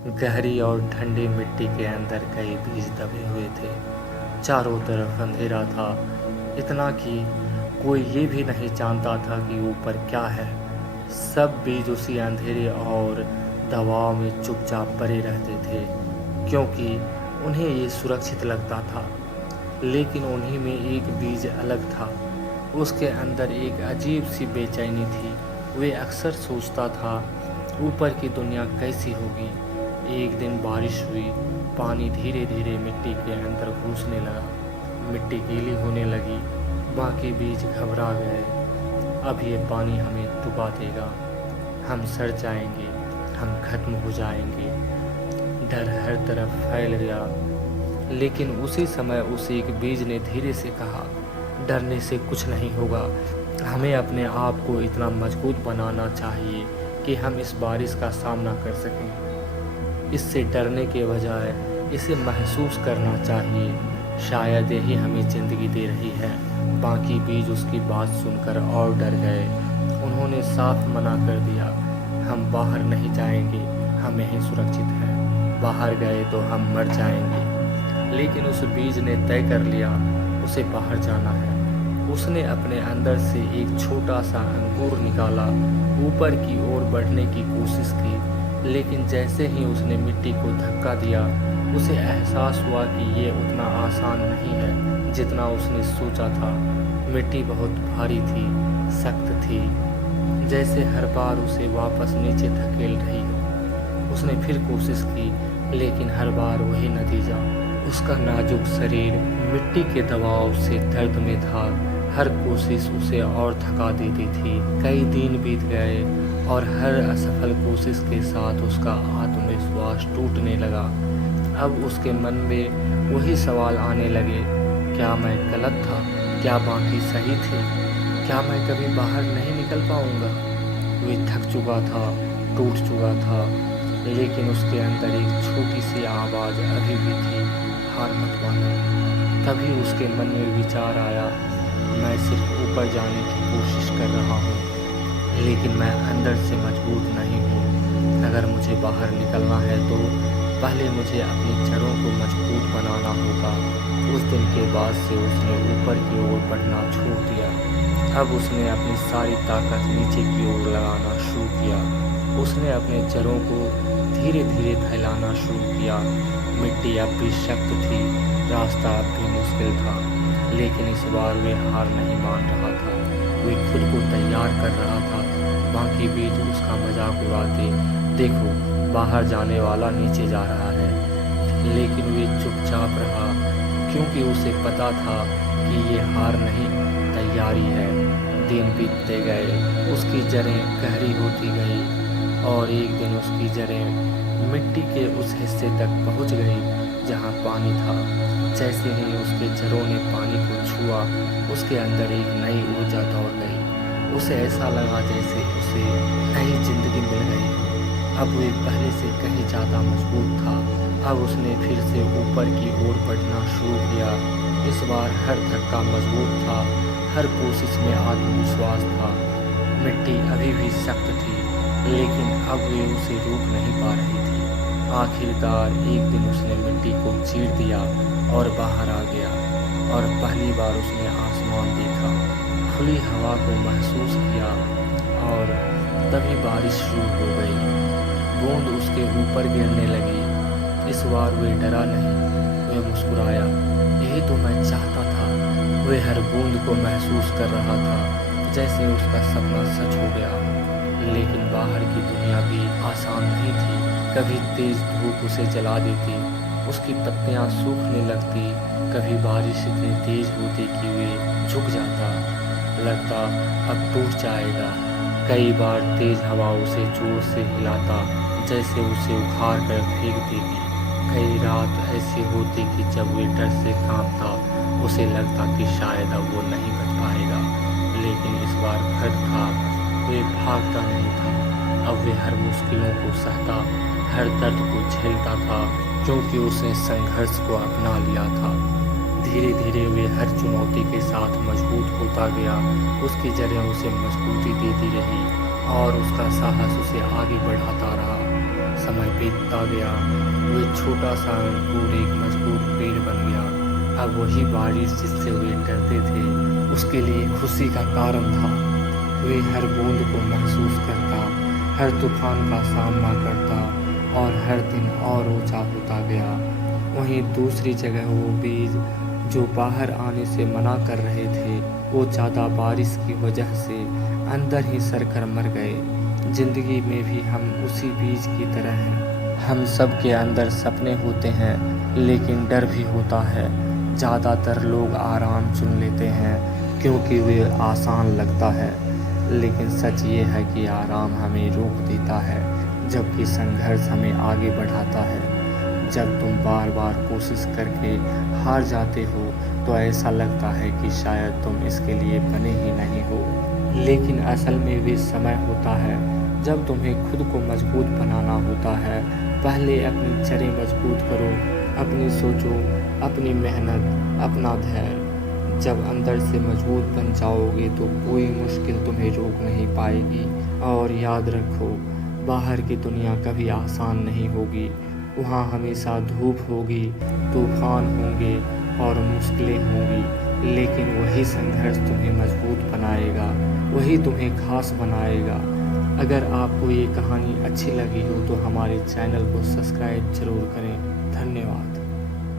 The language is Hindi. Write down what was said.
गहरी और ठंडी मिट्टी के अंदर कई बीज दबे हुए थे। चारों तरफ अंधेरा था, इतना कि कोई ये भी नहीं जानता था कि ऊपर क्या है। सब बीज उसी अंधेरे और दबाव में चुपचाप पड़े रहते थे, क्योंकि उन्हें ये सुरक्षित लगता था। लेकिन उन्हीं में एक बीज अलग था। उसके अंदर एक अजीब सी बेचैनी थी। वे अक्सर सोचता था, ऊपर की दुनिया कैसी होगी। एक दिन बारिश हुई, पानी धीरे धीरे मिट्टी के अंदर घुसने लगा। मिट्टी गीली होने लगी। बाकी बीज घबरा गए। अब ये पानी हमें डुबा देगा, हम सड़ जाएंगे, हम खत्म हो जाएंगे। डर हर तरफ फैल गया। लेकिन उसी समय उस एक बीज ने धीरे से कहा, डरने से कुछ नहीं होगा। हमें अपने आप को इतना मजबूत बनाना चाहिए कि हम इस बारिश का सामना कर सकें। इससे डरने के बजाय इसे महसूस करना चाहिए। शायद यही हमें ज़िंदगी दे रही है। बाकी बीज उसकी बात सुनकर और डर गए। उन्होंने साफ मना कर दिया, हम बाहर नहीं जाएंगे, हम यहीं सुरक्षित हैं। बाहर गए तो हम मर जाएंगे। लेकिन उस बीज ने तय कर लिया, उसे बाहर जाना है। उसने अपने अंदर से एक छोटा सा अंगूर निकाला, ऊपर की ओर बढ़ने की कोशिश की। लेकिन जैसे ही उसने मिट्टी को धक्का दिया, उसे एहसास हुआ कि ये उतना आसान नहीं है जितना उसने सोचा था। मिट्टी बहुत भारी थी, सख्त थी, जैसे हर बार उसे वापस नीचे धकेल रही हो। उसने फिर कोशिश की, लेकिन हर बार वही नतीजा। उसका नाजुक शरीर मिट्टी के दबाव से दर्द में था। हर कोशिश उसे और थका देती थी। कई दिन बीत गए और हर असफल कोशिश के साथ उसका आत्मविश्वास टूटने लगा। अब उसके मन में वही सवाल आने लगे, क्या मैं गलत था? क्या बाकी सही थे? क्या मैं कभी बाहर नहीं निकल पाऊंगा? वे थक चुका था, टूट चुका था, लेकिन उसके अंदर एक छोटी सी आवाज़ अभी भी थी, हार मत मानो। तभी उसके मन में विचार आया, मैं सिर्फ ऊपर जाने की कोशिश कर रहा हूँ, लेकिन मैं अंदर से मजबूत नहीं हूँ। अगर मुझे बाहर निकलना है तो पहले मुझे अपनी जड़ों को मजबूत बनाना होगा। उस दिन के बाद से उसने ऊपर की ओर बढ़ना छोड़ दिया। अब उसने अपनी सारी ताकत नीचे की ओर लगाना शुरू किया। उसने अपने जड़ों को धीरे धीरे फैलाना शुरू किया। मिट्टी अब भी सख्त थी, रास्ता अब भी मुश्किल था, लेकिन इस बार वे हार नहीं मान रहा था। वे खुद को तैयार कर रहा था। बाकी बीज उसका मजाक उड़ाते, देखो बाहर जाने वाला नीचे जा रहा है। लेकिन वे चुपचाप रहा, क्योंकि उसे पता था कि ये हार नहीं, तैयारी है। दिन बीतते गए, उसकी जड़ें गहरी होती गई और एक दिन उसकी जड़ें मिट्टी के उस हिस्से तक पहुंच गई जहां पानी था। जैसे ही उसके जड़ों ने पानी को छुआ, उसके अंदर एक नई ऊर्जा दौड़ गई। उसे ऐसा लगा जैसे उसे नई जिंदगी मिल गई हो। अब वो पहले से कहीं ज़्यादा मजबूत था। अब उसने फिर से ऊपर की ओर बढ़ना शुरू किया। इस बार हर धक्का मजबूत था, हर कोशिश में आत्मविश्वास था। मिट्टी अभी भी सख्त थी, लेकिन अब वे उसे रोक नहीं पा रही थी। आखिरकार एक दिन उसने मिट्टी को चीर दिया और बाहर आ गया, और पहली बार उसने आसमान देखा, खुली हवा को महसूस किया, और तभी बारिश शुरू हो गई। बूंद उसके ऊपर गिरने लगी। इस बार वे डरा नहीं, वे मुस्कुराया। यही तो मैं चाहता था। वे हर बूंद को महसूस कर रहा था, जैसे उसका सपना सच हो गया। लेकिन बाहर की दुनिया भी आसान नहीं थी। कभी तेज धूप उसे जला देती, उसकी पत्तियां सूखने लगती। कभी बारिश इतनी तेज होती कि वे झुक जाता, लगता अब टूट जाएगा। कई बार तेज हवा उसे जोर से हिलाता, जैसे उसे उखाड़ कर फेंक देगी। कई रात ऐसी होती कि जब वे डर से कांपता, उसे लगता कि शायद अब वो नहीं बच पाएगा। लेकिन इस बार फर्क था, वे भागता नहीं था। अब वे हर मुश्किलों को सहता, हर दर्द को झेलता था, क्योंकि उसने संघर्ष को अपना लिया था। धीरे धीरे वे हर चुनौती के साथ मजबूत होता गया। उसकी जड़ें उसे मजबूती देती रही और उसका साहस उसे आगे बढ़ाता रहा। समय बीतता गया, वो एक छोटा सा अंकुर एक मजबूत पेड़ बन गया। अब वही बारिश जिससे वे डरते थे उसके लिए खुशी का कारण था। वे हर बूंद को महसूस करता, हर तूफान का सामना करता और हर दिन और ऊंचा होता गया। वहीं दूसरी जगह वो बीज जो बाहर आने से मना कर रहे थे, वो ज़्यादा बारिश की वजह से अंदर ही सड़कर मर गए। जिंदगी में भी हम उसी बीज की तरह हैं। हम सब के अंदर सपने होते हैं, लेकिन डर भी होता है। ज़्यादातर लोग आराम चुन लेते हैं क्योंकि वे आसान लगता है, लेकिन सच ये है कि आराम हमें रोक देता है, जबकि संघर्ष हमें आगे बढ़ाता है। जब तुम बार बार कोशिश करके हार जाते हो तो ऐसा लगता है कि शायद तुम इसके लिए बने ही नहीं हो, लेकिन असल में वे समय होता है जब तुम्हें खुद को मजबूत बनाना होता है। पहले अपनी जड़ें मजबूत करो, अपनी सोचो, अपनी मेहनत, अपना धैर्य। जब अंदर से मजबूत बन जाओगे तो कोई मुश्किल तुम्हें रोक नहीं पाएगी। और याद रखो, बाहर की दुनिया कभी आसान नहीं होगी। वहाँ हमेशा धूप होगी, तूफान होंगे और मुश्किलें होंगी, लेकिन वही संघर्ष तुम्हें मजबूत बनाएगा, वही तुम्हें खास बनाएगा। अगर आपको ये कहानी अच्छी लगी हो तो हमारे चैनल को सब्सक्राइब जरूर करें। धन्यवाद।